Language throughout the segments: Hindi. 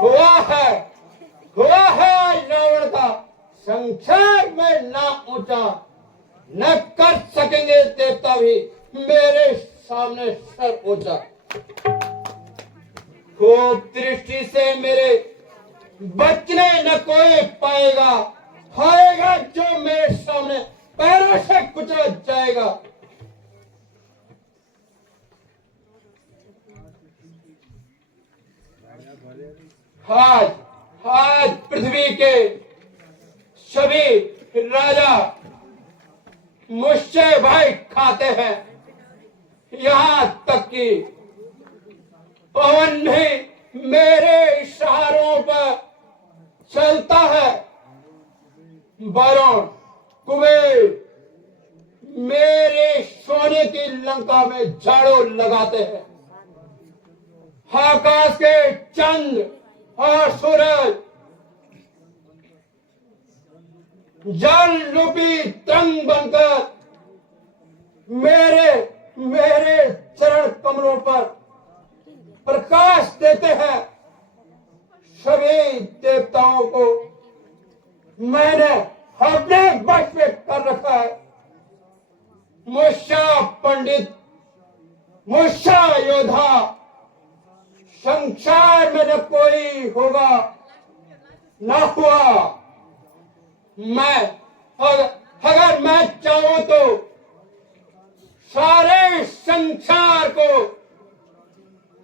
हुआ है आज रावण का संसार में ना ऊंचा, न कर सकेंगे देवता भी मेरे सामने सर ऊंचा। खूब दृष्टि से मेरे बचने न कोई पाएगा, होएगा जो मेरे सामने पैरों से कुचल जाएगा। आज आज पृथ्वी के सभी राजा मुझसे भय खाते हैं, यहाँ तक कि पवन भी मेरे इशारों पर चलता है। वरुण कुबेर मेरे सोने की लंका में झाड़ू लगाते हैं। आकाश के चंद्र और सूरज जल रूपी तरंग बनकर मेरे मेरे चरण कमलों पर प्रकाश देते हैं। सभी देवताओं को मैंने अपने वश में कर रखा है। मुझसा पंडित, मुझसा योद्धा संसार में न कोई होगा, न हुआ। मैं अगर मैं चाहूं तो सारे संसार को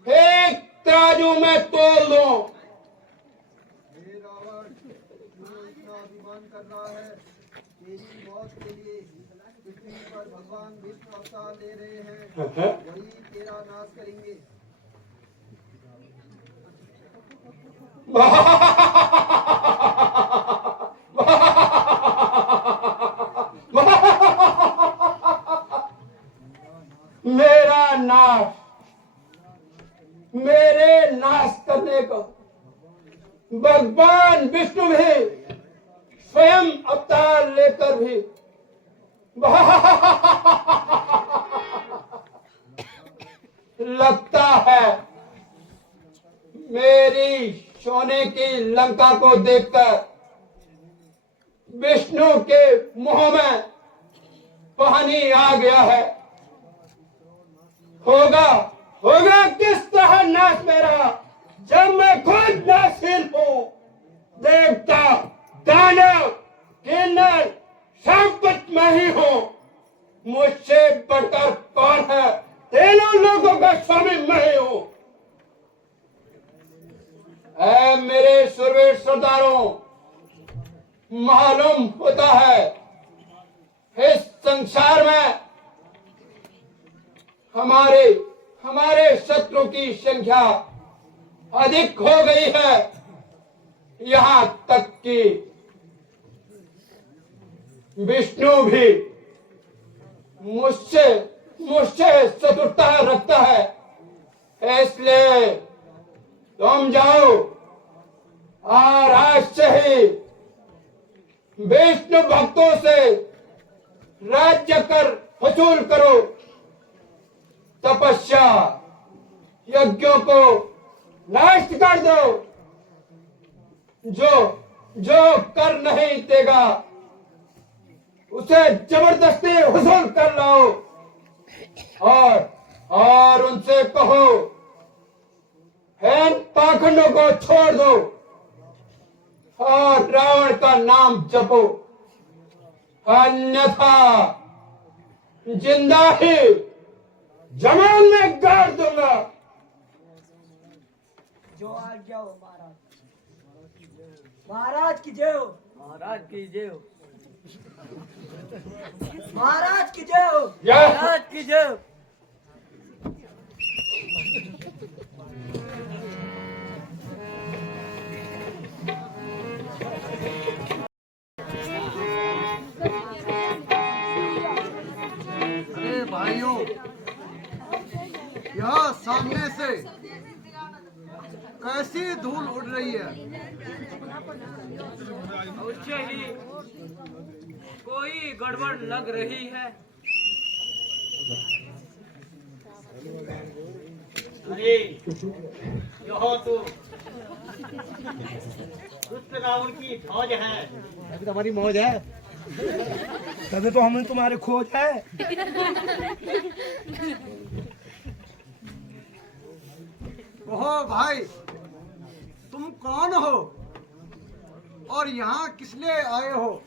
एक तराजू में तोल दूं। रावण, तू इतना अभिमान कर रहा है। तेरी मौत के लिए पृथ्वी पर भगवान विष्णु अवतार ले रहे हैं, वही तेरा नाश करेंगे। मेरा नाश, मेरे नाश करने को भगवान विष्णु भी स्वयं अवतार लेकर भी लगता है मेरी सोने की लंका को देखकर विष्णु के मुंह में पानी आ गया है। होगा होगा किस तरह नाश मेरा, जब मैं खुद नाशहीन हूं। देवता, दानव, किन्नर सब कुछ मैं ही हूं। मुझसे बढ़कर कौन है? तीनों लोगों का स्वामी मैं ही हूं। ऐ मेरे सुरवीर सरदारों, मालूम होता है इस संसार में हमारे शत्रु की संख्या अधिक हो गई है। यहाँ तक कि विष्णु भी मुझसे शत्रुता रखता है। इसलिए तुम जाओ और आज से ही विष्णु भक्तों से राज्य कर वसूल करो। तपस्या यज्ञों को नष्ट कर दो। जो कर नहीं देगा उसे जबरदस्ती वसूल कर लाओ। और उनसे कहो इन पाखंडों को छोड़ दो और रावण का नाम जपो, अन्यथा जिंदा ही जमीन में गाड़ दूंगा। जो आज्ञा हो महाराज। महाराज की जय हो। महाराज की जय हो। महाराज की जय हो। महाराज की जय हो। अरे भाइयों, यहाँ सामने से कैसी धूल उड़ रही है? अवश्य ही कोई गड़बड़ लग रही है। अरे यह तो दुष्ट रावण की फौज है। अभी तो हमारी मौज है, तभी तो हमें तुम्हारे खोज है। ओहो भाई, तुम कौन हो और यहाँ किस लिए आए हो?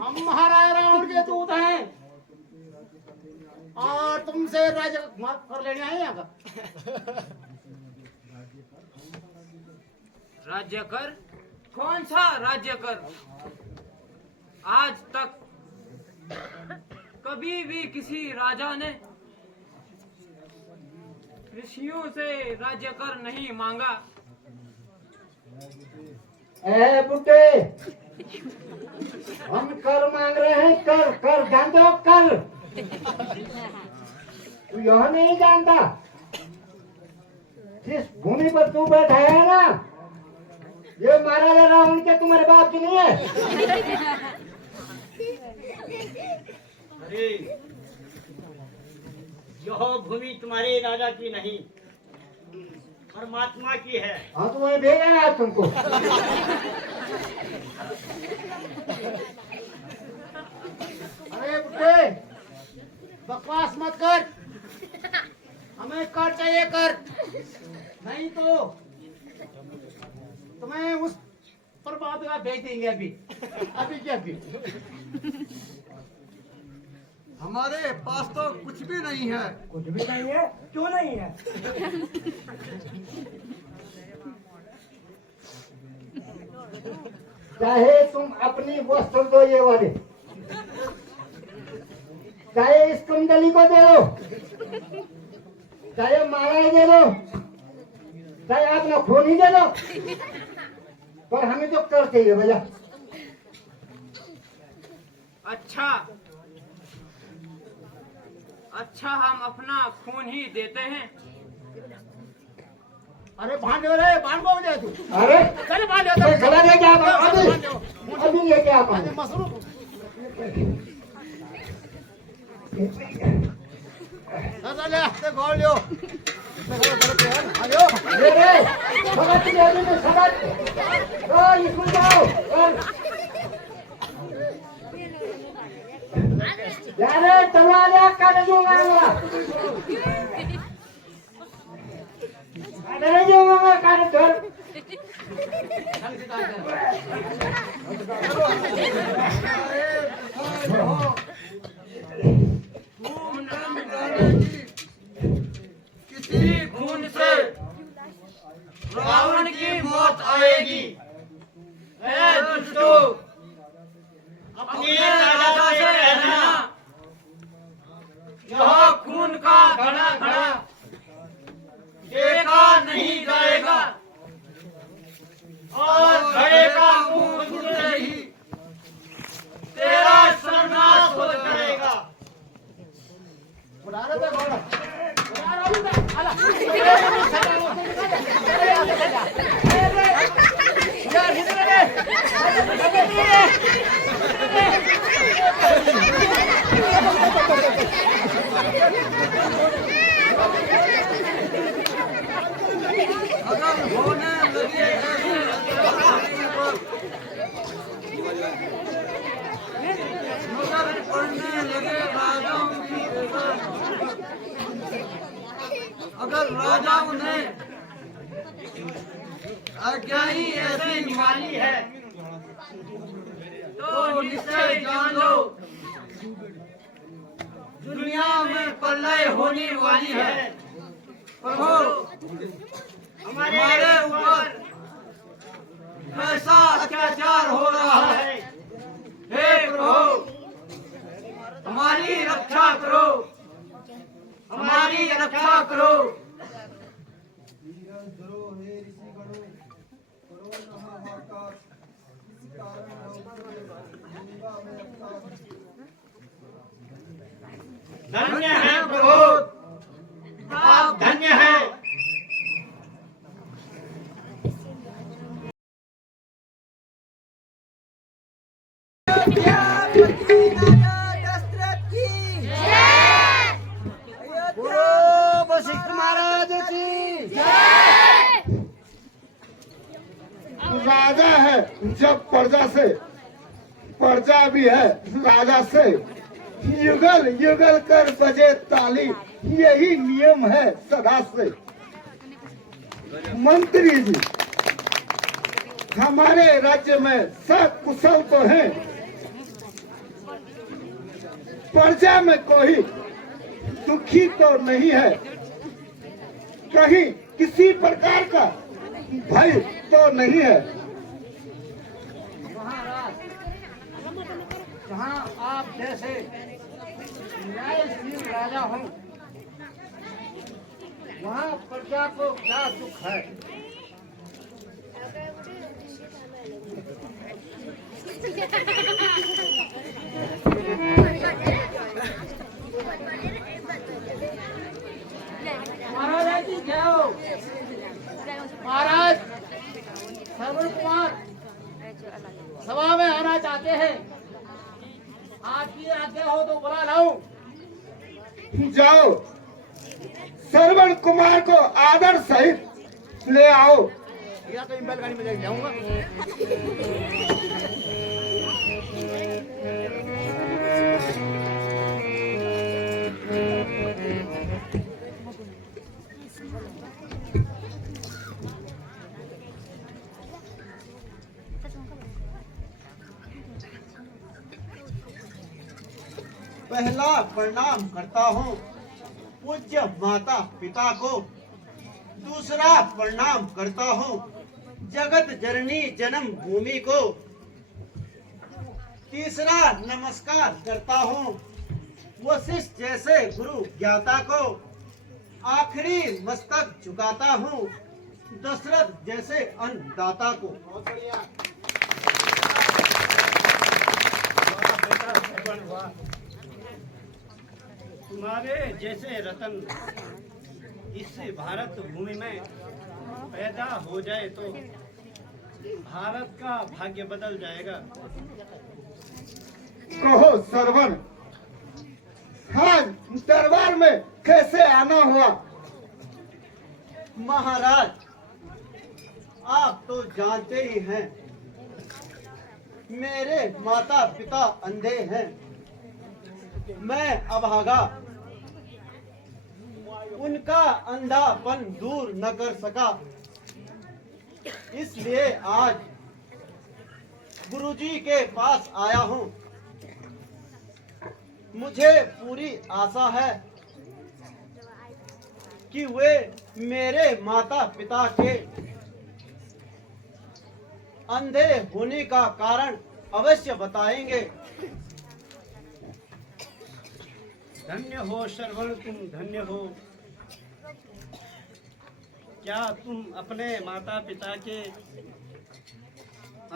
हम महाराज रावण के दूत हैं और तुमसे राज्य कर लेने आए यहाँ का। राज्य कर? कौन सा राज्य कर? आज तक कभी भी किसी राजा ने ऋषियों से राज्य कर नहीं मांगा। ए बुड्ढे, हम कर मांग रहे हैं। कर कर जानते हो? कर तू यह नहीं जानता, जिस भूमि पर तू बैठा है ना, ये महाराजा रावण के तुम्हारे बाप की नहीं है। अरे यह भूमि तुम्हारे राजा की नहीं, परमात्मा की है। हाँ तो वही भेजा है आज तुमको। अरे बुड्ढे, बकवास मत कर, हमें कर चाहिए कर, नहीं तो तुम्हें उस परमात्मा भेज देंगे अभी अभी के अभी। हमारे पास तो कुछ भी नहीं है। कुछ भी नहीं है? क्यों नहीं है? चाहे तुम अपनी वस्त्र दो ये वाले, चाहे इस कुंडली को दे दो, चाहे माला दे दो, चाहे अपना खून ही दे दो, पर हमें तो कर चाहिए भैया। अच्छा अच्छा, हम अपना खून ही देते हैं। अरे भांडो रे, भांडो हो जाए तू। अरे चल भांडो तो खड़ा लेके आ पाओ, अभी लेके आ पाओ। मसरू ले ते गोल लियो ले रे, भगत जी अभी में भगत, तो स्कूल जाओ। यारे तलवार या काट दूंगा मैं, काट दूंगा मैं, काट धर। किसी खून से रावण की मौत आएगी। ऐ दुष्टों, अपने राजा से कहना, यह खून का घड़ा घड़ा देखा नहीं जाएगा और घड़े का मुंह खुलते ही तेरा सर्वनाश हो जाएगा। अगर होने लगे ऐसे नजर पड़ने लगे राजाओं की नजर, अगर राजाओं ने आज्ञा ही ऐसी मानी है तो निश्चय जान लो दुनिया में प्रलय होने वाली है। प्रभु, हमारे ऊपर ऐसा अत्याचार हो रहा है, हे प्रभु हमारी रक्षा करो, हमारी रक्षा करो। धन्य है प्रभु, आप धन्य है। राजा दशरथ की जब प्रजा से प्रजा भी है राजा से, युगल युगल कर बजे ताली, यही नियम है सदा से। मंत्री जी, हमारे राज्य में सब कुशल तो है, प्रजा में कोई दुखी तो नहीं है, कहीं किसी प्रकार का भय तो नहीं है। जहाँ आप जैसे न्यायशील राजा हों, वहाँ प्रजा को क्या दुख है। महाराज जी क्या हो? महाराज श्रवण कुमार सभा में आना चाहते हैं, आपकी आज्ञा हो तो बुला लाऊं। जाओ, श्रवण कुमार को आदर सहित ले आओ। या तो बैलगाड़ी में लेके जाऊंगा। पहला प्रणाम करता हूँ पूज्य माता पिता को, दूसरा प्रणाम करता हूँ जगत जननी जन्म भूमि को, तीसरा नमस्कार करता हूँ वशिष्ठ जैसे गुरु ज्ञाता को, आखिरी मस्तक झुकाता हूँ दशरथ जैसे अन्नदाता को। तुम्हारे जैसे रतन इस भारत भूमि में पैदा हो जाए तो भारत का भाग्य बदल जाएगा। कहो श्रवण, हाँ दरबार में कैसे आना हुआ? महाराज, आप तो जानते ही हैं मेरे माता पिता अंधे हैं, मैं अभागा, उनका अंधापन दूर न कर सका, इसलिए आज गुरुजी के पास आया हूँ। मुझे पूरी आशा है कि वे मेरे माता पिता के अंधे होने का कारण अवश्य बताएंगे। धन्य हो श्रवण, तुम धन्य हो। क्या तुम अपने माता पिता के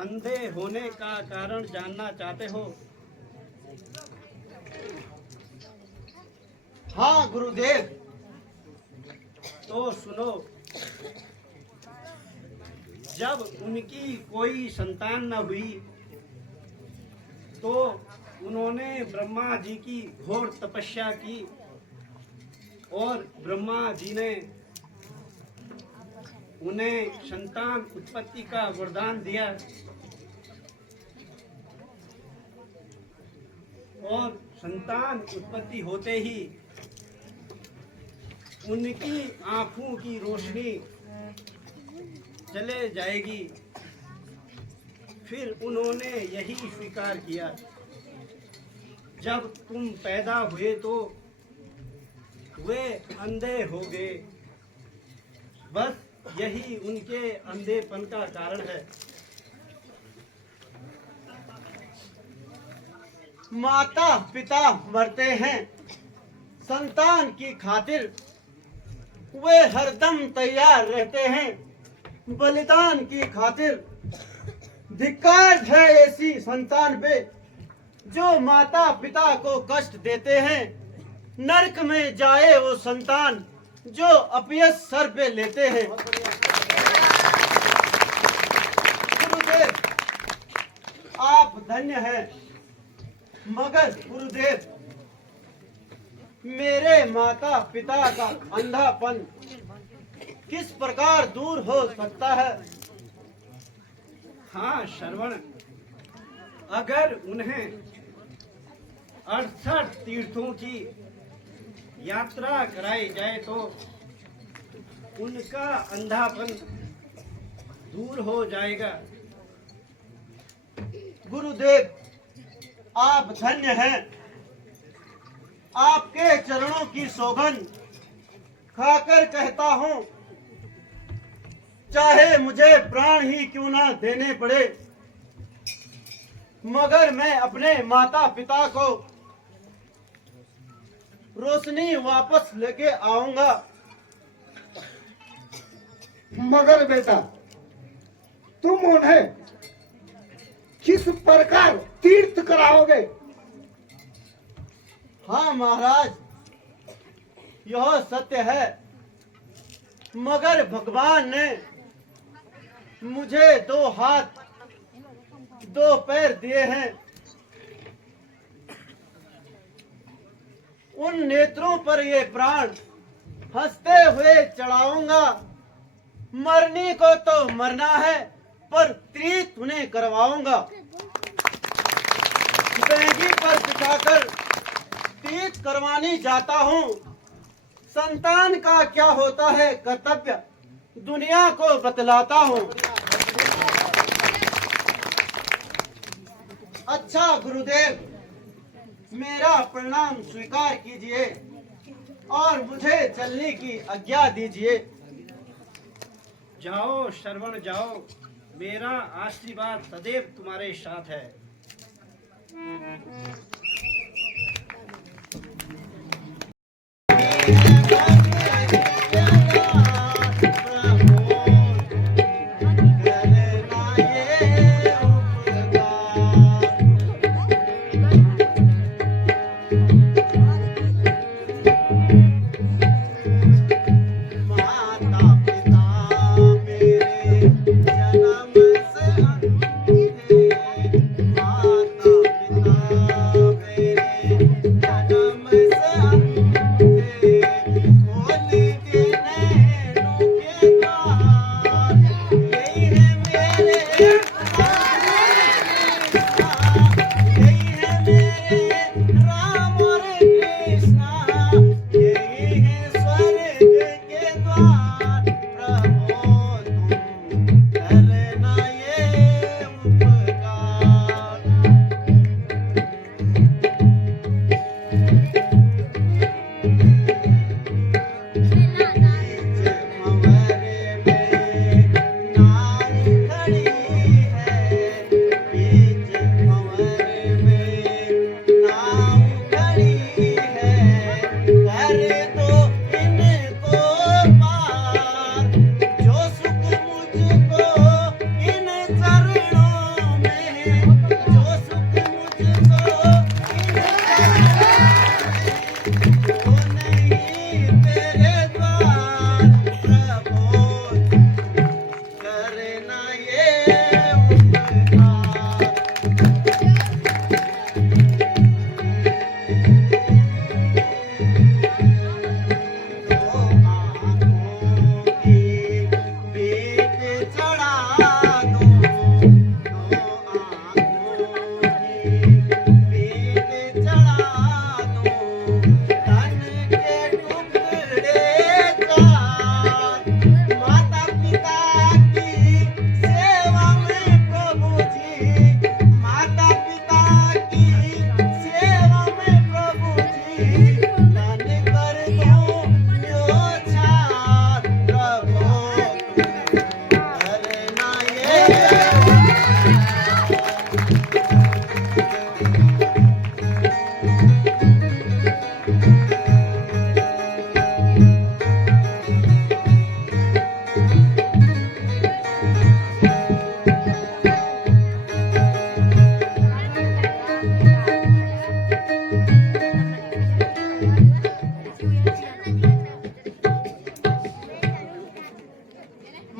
अंधे होने का कारण जानना चाहते हो? हाँ गुरुदेव। तो सुनो, जब उनकी कोई संतान न हुई तो उन्होंने ब्रह्मा जी की घोर तपस्या की और ब्रह्मा जी ने उन्हें संतान उत्पत्ति का वरदान दिया और संतान उत्पत्ति होते ही उनकी आंखों की रोशनी चले जाएगी। फिर उन्होंने यही स्वीकार किया, जब तुम पैदा हुए तो वे अंधे हो गए। बस यही उनके अंधेपन का कारण है। माता पिता मरते हैं संतान की खातिर, वे हरदम तैयार रहते हैं बलिदान की खातिर। धिक्कार है ऐसी संतान पे जो माता पिता को कष्ट देते हैं। नरक में जाए वो संतान जो अपयश सर पे लेते हैं। गुरुदेव, आप धन्य हैं, मगर गुरुदेव मेरे माता पिता का अंधापन किस प्रकार दूर हो सकता है? हाँ श्रवण, अगर उन्हें 68 तीर्थों की यात्रा कराई जाए तो उनका अंधापन दूर हो जाएगा। गुरुदेव, आप धन्य हैं। आपके चरणों की सौगंध खाकर कहता हूँ, चाहे मुझे प्राण ही क्यों ना देने पड़े, मगर मैं अपने माता पिता को रोशनी वापस लेके आऊंगा। मगर बेटा, तुम उन्हें किस प्रकार तीर्थ कराओगे? हाँ महाराज, यह सत्य है, मगर भगवान ने मुझे 2 हाथ 2 पैर दिए हैं। उन नेत्रों पर ये प्राण हंसते हुए चढ़ाऊंगा। मरने को तो मरना है, पर तीर्थ उन्हें करवाऊंगा। बेंगी पर बिठाकर तीर्थ करवाने जाता हूँ। संतान का क्या होता है कर्तव्य, दुनिया को बतलाता हूँ। अच्छा गुरुदेव, मेरा प्रणाम स्वीकार कीजिए और मुझे चलने की आज्ञा दीजिए। जाओ श्रवण जाओ, मेरा आशीर्वाद सदैव तुम्हारे साथ है।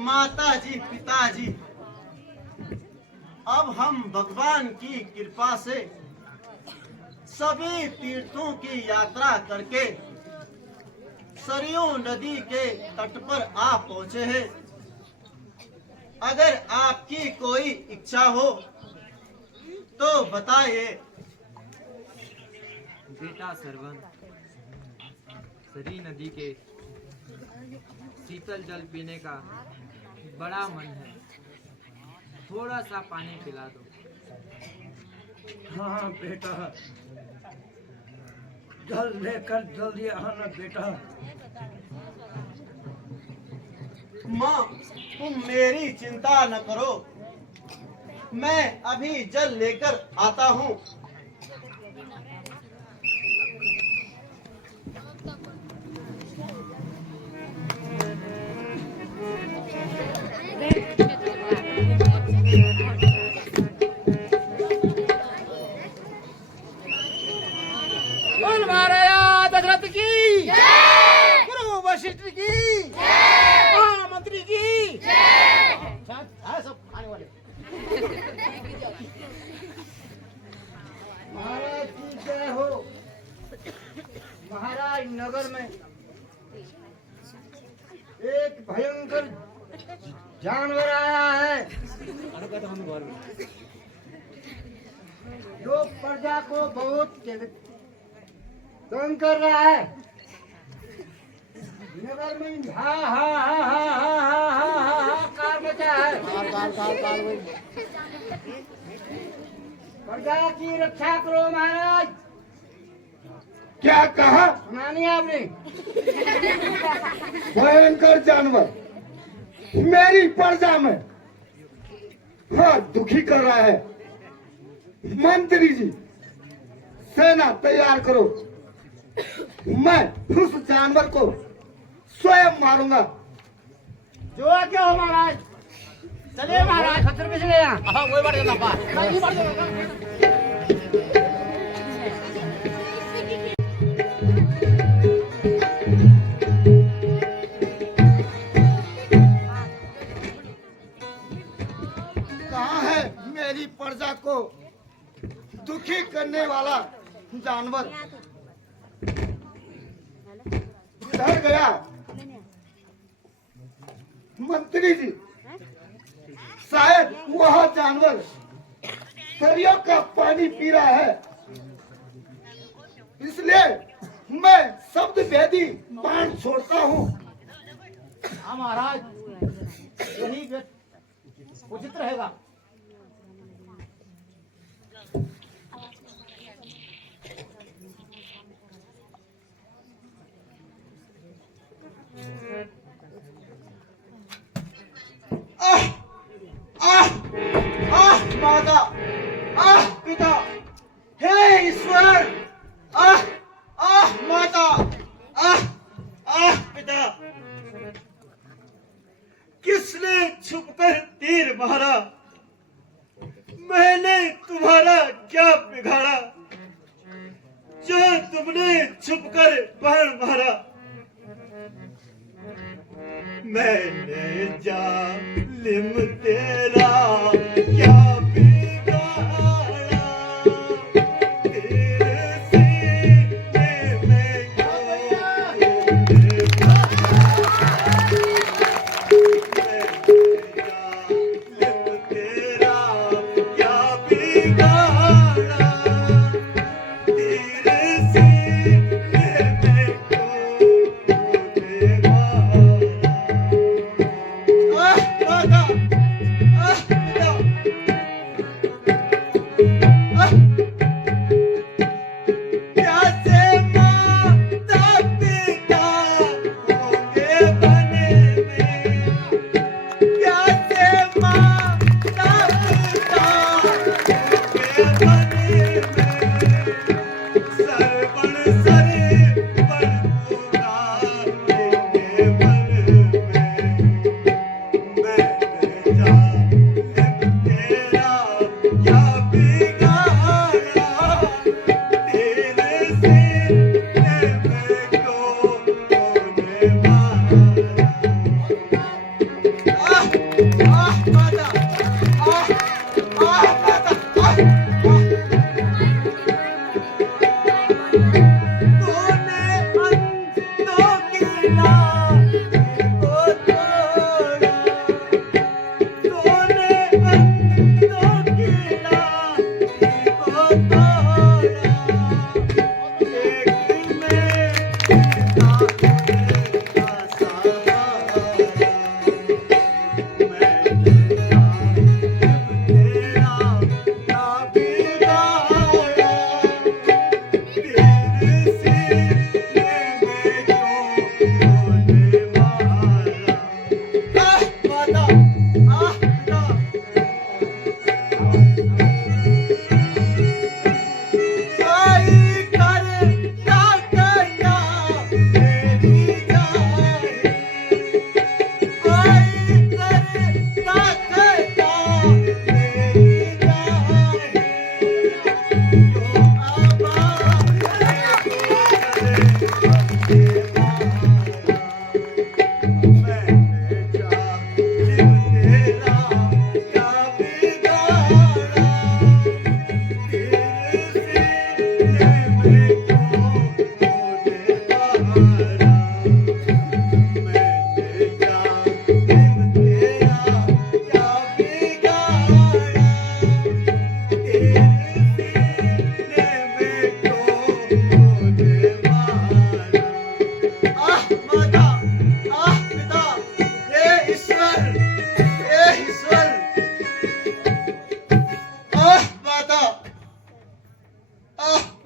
माताजी, पिताजी, अब हम भगवान की कृपा से सभी तीर्थों की यात्रा करके सरयू नदी के तट पर आ पहुंचे हैं। अगर आपकी कोई इच्छा हो तो बताइए। बेटा सरवन, सरी नदी के शीतल जल पीने का बड़ा मन है, थोड़ा सा पानी पिला दो। हाँ बेटा, जल लेकर जल्दी आना बेटा। माँ, तुम मेरी चिंता न करो, मैं अभी जल लेकर आता हूँ। बोल महाराजा दशरथ की गुरु वशिष्ठ की महामंत्री की सब खाने वाले। महाराज की जय हो। महाराज, नगर में एक भयंकर जानवर आया है जो प्रजा को बहुत तंग कर रहा है। नगर में हा हा हा हा हा हा हा हा कार मचा है। प्रजा की रक्षा करो महाराज। क्या कहा? सुना नहीं आपने? भयंकर जानवर मेरी प्रजा में हाँ दुखी कर रहा है। मंत्री जी, सेना तैयार करो, मैं उस जानवर को स्वयं मारूंगा। जो आज्ञा हो महाराज। चलिए महाराज, खतर में चले यहाँ। हाँ वही बात करना पा नहीं बात करना। कहाँ है मेरी प्रजा को दुखी करने वाला जानवर? किधर गया? मंत्री जी, शायद वह जानवर सरियों का पानी पी रहा है, इसलिए मैं शब्द भेदी बाण छोड़ता हूँ। हाँ महाराज, यही उचित रहेगा। आह आह आह माता, आह पिता, हे ईश्वर, आह आह माता, आह आह पिता। किसने छुपकर तीर मारा? मैंने तुम्हारा क्या बिगाड़ा जो तुमने छुपकर बाण मारा? मैंने जालिम तेरा क्या बिगाड़ा? तेरे सीने में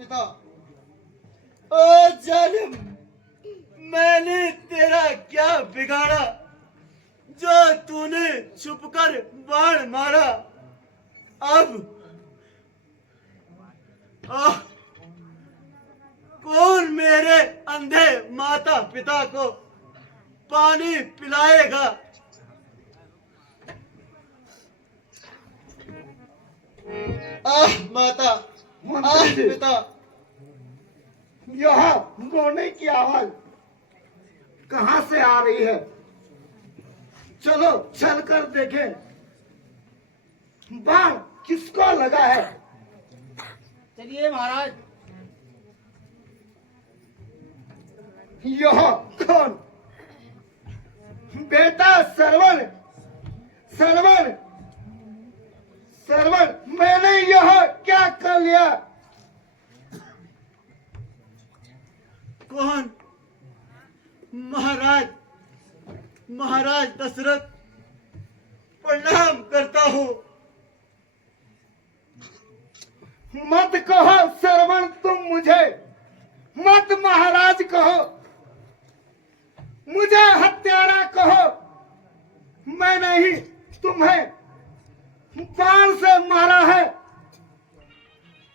पिता। ओ जालिम, मैंने तेरा क्या बिगाड़ा जो तूने छुपकर बाण मारा। अब कौन मेरे अंधे माता पिता को पानी पिलाएगा? माता, पिता। यह रोने की आवाज कहां से आ रही है? चलो चलकर देखें, बाण किसको लगा है? चलिए महाराज। यह कौन? बेटा श्रवण, श्रवण, श्रवण, मैंने यह क्या कर लिया? कौन? महाराज, महाराज दशरथ, प्रणाम करता हूँ। मत कहो श्रवण, तुम मुझे मत महाराज कहो, मुझे हत्यारा कहो। मैं नहीं तुम्हें बाण से मारा है,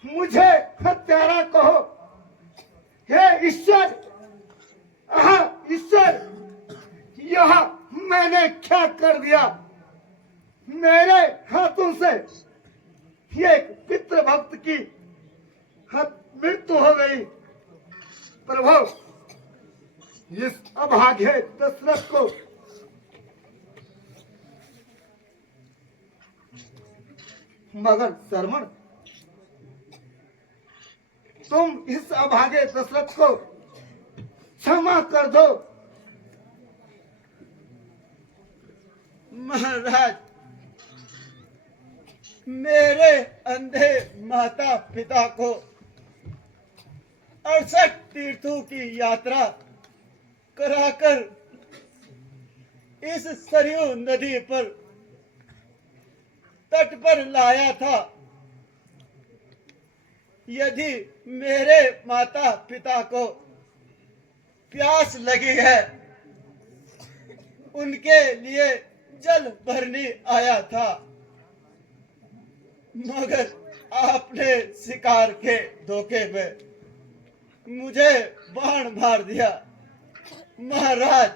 मुझे हत्यारा कहो। हे ईश्वर, ईश्वर, यह मैंने क्या कर दिया? मेरे हाथों से एक पितृ भक्त की मृत्यु हो गई। प्रभु, इस अभागे दशरथ को मगर श्रवण, तुम इस अभागे दशरथ को क्षमा कर दो। महाराज, मेरे अंधे माता पिता को 68 तीर्थों की यात्रा कराकर इस सरयू नदी पर तट पर लाया था। यदि मेरे माता पिता को प्यास लगी है, उनके लिए जल भरने आया था, मगर आपने शिकार के धोखे में मुझे बाण मार दिया। महाराज,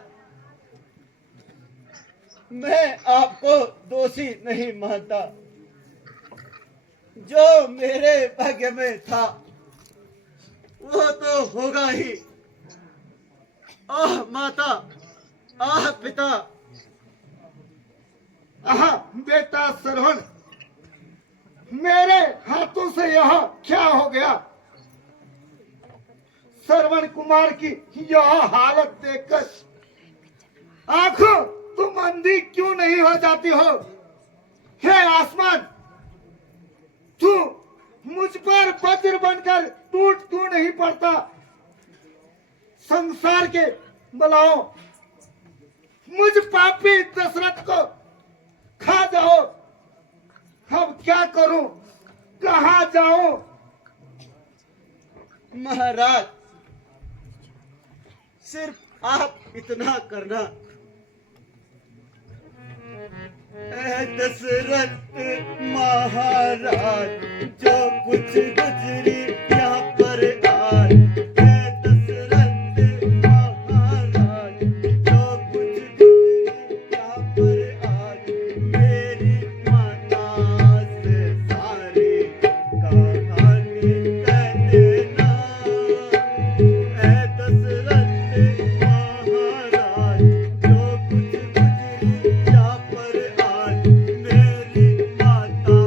मैं आपको दोषी नहीं मानता। जो मेरे भाग्य में था वो तो होगा ही। आह माता, आह पिता। बेटा श्रवण, मेरे हाथों से यह क्या हो गया? श्रवण कुमार की यह हालत देखकर आंखों तुम अंधी क्यों नहीं हो जाती हो? हे आसमान, तू मुझ पर वज्र बनकर टूट क्यों नहीं पड़ता? संसार के बलाओं, मुझ पापी दशरथ को खा जाओ। अब क्या करूं, कहां जाऊं? महाराज, सिर्फ आप इतना करना। ऐ दशरथ महाराज, जो कुछ गुजरी यहाँ पर आज। ऐ दशरथ महाराज, जो कुछ गुजरी यहाँ पर आज। मेरी माता से सारी कहानी कह देना। ऐ दशरथ महाराज, जो कुछ गुजरी यहाँ पर आज। मेरी माता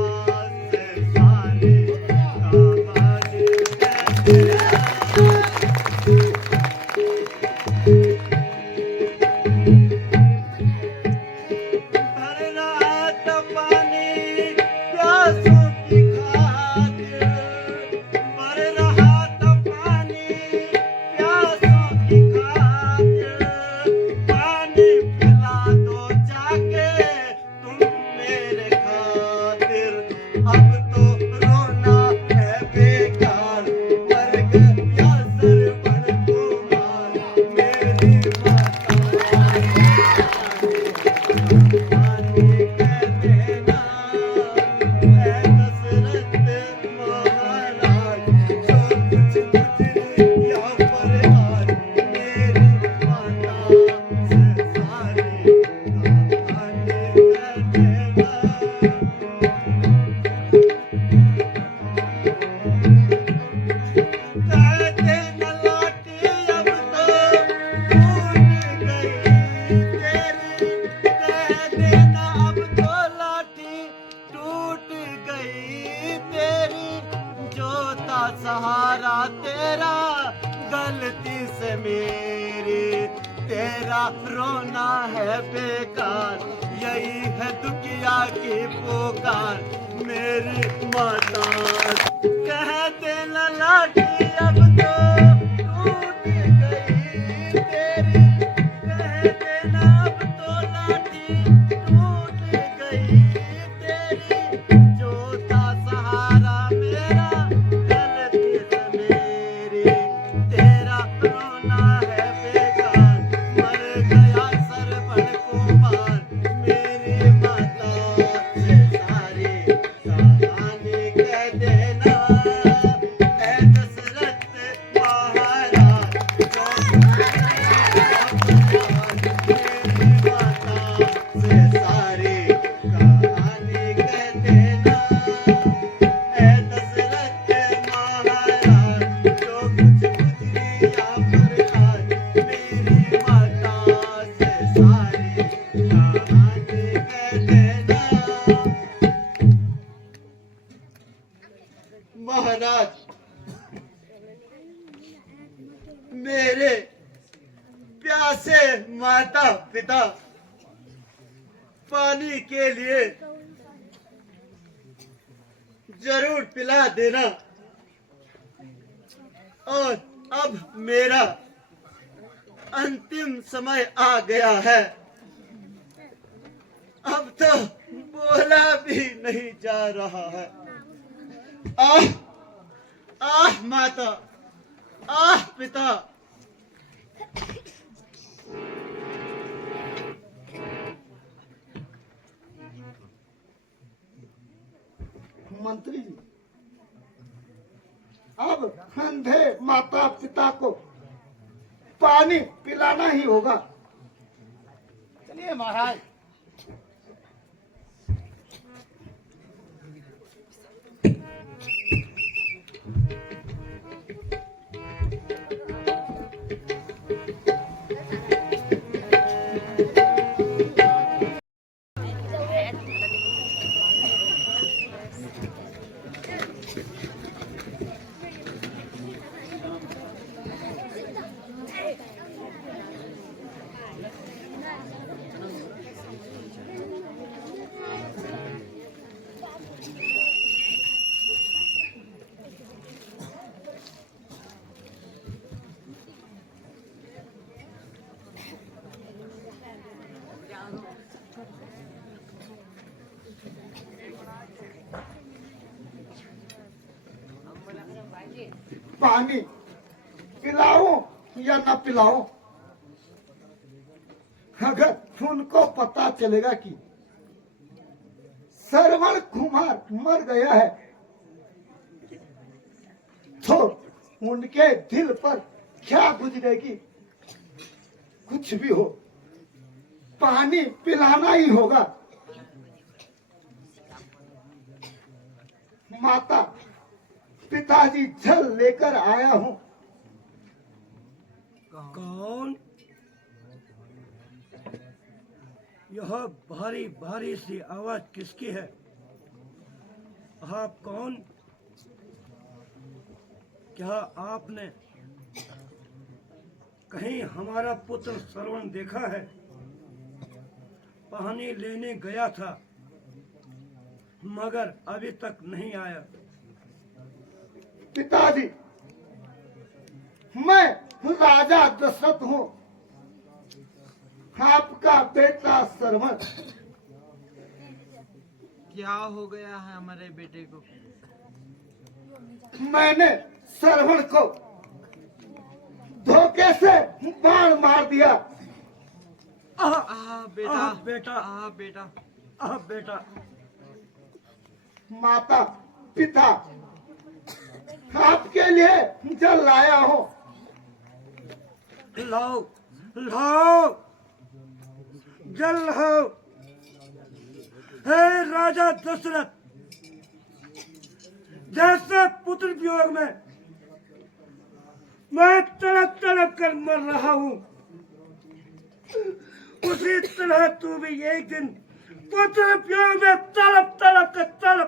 से सारी कहानी सहारा तेरा, गलती से मेरी तेरा रोना है बेकार, यही है दुखिया की पुकार मेरी माता। कहते न लाठी अब तो टूट गई तेरी, कहते न अब तो लाठी टूट गई तेरी, जो था सहारा मेरा, गलती से मेरी तेरा रोना है बेकार, मर गया सरवण कुमार मेरी माता से सारी कहानी कह देना। ऐ दशरथ महाराज जो मेरी माता से सारी कहानी कह देना। ऐ दशरथ महाराज जो कुछ गुजरिया पर आज, मेरी माता से सारी कहानी कह देना। महाराज, मेरे प्यासे माता पिता पानी के लिए जरूर पिला देना। और अब मेरा अंतिम समय आ गया है, अब तो बोला भी नहीं जा रहा है। आह आह माता, आह पिता। मंत्री जी, अब अंधे माता पिता को पानी पिलाना ही होगा। चलिए महाराज। पानी पिलाओ या न पिलाओ, अगर उनको पता चलेगा कि श्रवण कुमार मर गया है तो उनके दिल पर क्या गुजरेगी। कुछ भी हो, पानी पिलाना ही होगा। माता पिताजी जल लेकर आया हूं। कौन? यह भारी भारी सी आवाज किसकी है? आप कौन? क्या आपने कहीं हमारा पुत्र श्रवण देखा है? पानी लेने गया था मगर अभी तक नहीं आया। पिताजी, मैं राजा दशरथ हूँ, आपका बेटा श्रवण। क्या हो गया है हमारे बेटे को? मैंने श्रवण को धोखे से बाण मार दिया। बेटा बेटा, बेटा, बेटा। माता पिता, आपके लिए जल लाया हूँ। लाओ लाओ जल लाओ। हे राजा दशरथ, जैसे पुत्र वियोग में मैं तड़प तड़प कर मर रहा हूँ, उसी तरह तू भी एक दिन पुत्र वियोग में तड़प तड़प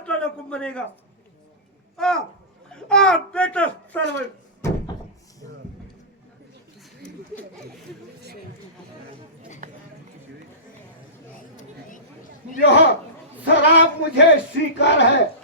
कर मरेगा। आप बेटा सर्व यह शराब मुझे स्वीकार है।